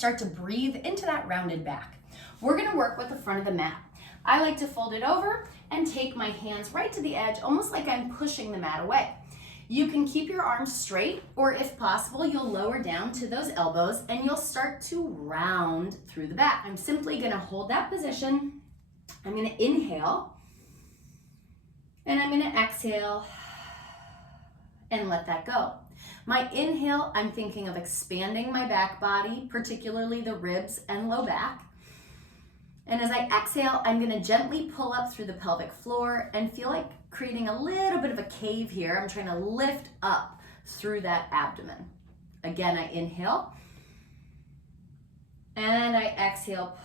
start to breathe into that rounded back. We're gonna work with the front of the mat. I like to fold it over and take my hands right to the edge, almost like I'm pushing the mat away. You can keep your arms straight, or if possible, you'll lower down to those elbows and you'll start to round through the back. I'm simply gonna hold that position. I'm gonna inhale, and I'm gonna exhale and let that go. My inhale, I'm thinking of expanding my back body, particularly the ribs and low back. And as I exhale, I'm gonna gently pull up through the pelvic floor and feel like creating a little bit of a cave here. I'm trying to lift up through that abdomen. Again, I inhale. And I exhale,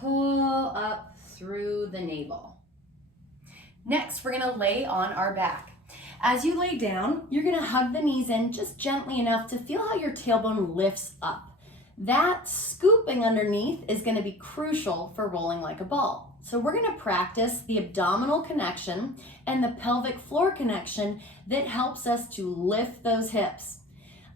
pull up through the navel. Next, we're gonna lay on our back. As you lay down, you're gonna hug the knees in just gently enough to feel how your tailbone lifts up. That scooping underneath is gonna be crucial for rolling like a ball. So we're gonna practice the abdominal connection and the pelvic floor connection that helps us to lift those hips.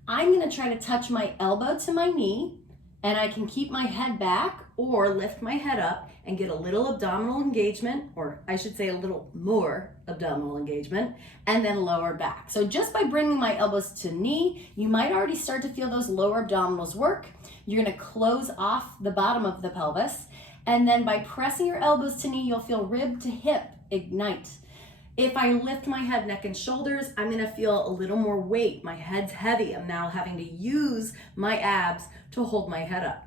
I'm gonna try to touch my elbow to my knee, and I can keep my head back or lift my head up and get a little abdominal engagement, or I should say a little more abdominal engagement, and then lower back. So just by bringing my elbows to knee, you might already start to feel those lower abdominals work. You're gonna close off the bottom of the pelvis, and then by pressing your elbows to knee, you'll feel rib to hip ignite. If I lift my head, neck, and shoulders, I'm gonna feel a little more weight. My head's heavy. I'm now having to use my abs to hold my head up.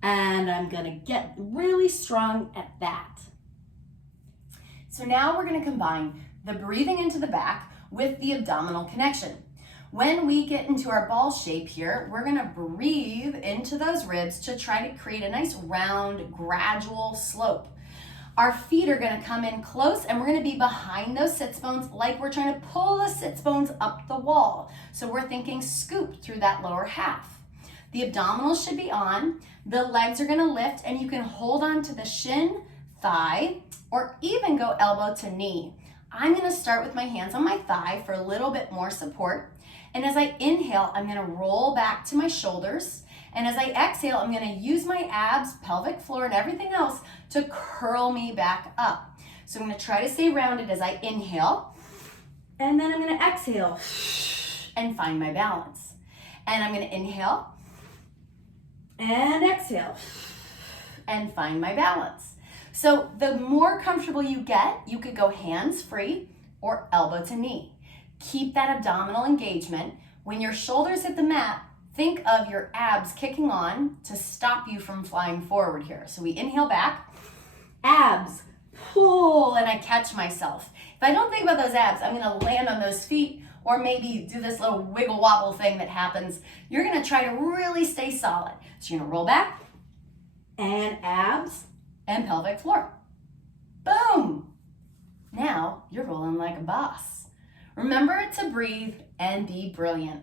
And I'm gonna get really strong at that. So now we're gonna combine the breathing into the back with the abdominal connection. When we get into our ball shape here, we're gonna breathe into those ribs to try to create a nice round, gradual slope. Our feet are gonna come in close and we're gonna be behind those sits bones like we're trying to pull the sits bones up the wall. So we're thinking scoop through that lower half. The abdominals should be on, the legs are gonna lift, and you can hold on to the shin, thigh, or even go elbow to knee. I'm gonna start with my hands on my thigh for a little bit more support. And as I inhale, I'm gonna roll back to my shoulders. And as I exhale, I'm gonna use my abs, pelvic floor, and everything else to curl me back up. So I'm gonna try to stay rounded as I inhale. And then I'm gonna exhale and find my balance. And I'm gonna inhale and exhale and find my balance. So the more comfortable you get, you could go hands free or elbow to knee. Keep that abdominal engagement. When your shoulders hit the mat, think of your abs kicking on to stop you from flying forward here. So we inhale back, abs, pull, and I catch myself. If I don't think about those abs, I'm gonna land on those feet or maybe do this little wiggle wobble thing that happens. You're gonna try to really stay solid. So you're gonna roll back and abs and pelvic floor. Boom! Now you're rolling like a boss. Remember to breathe and be brilliant.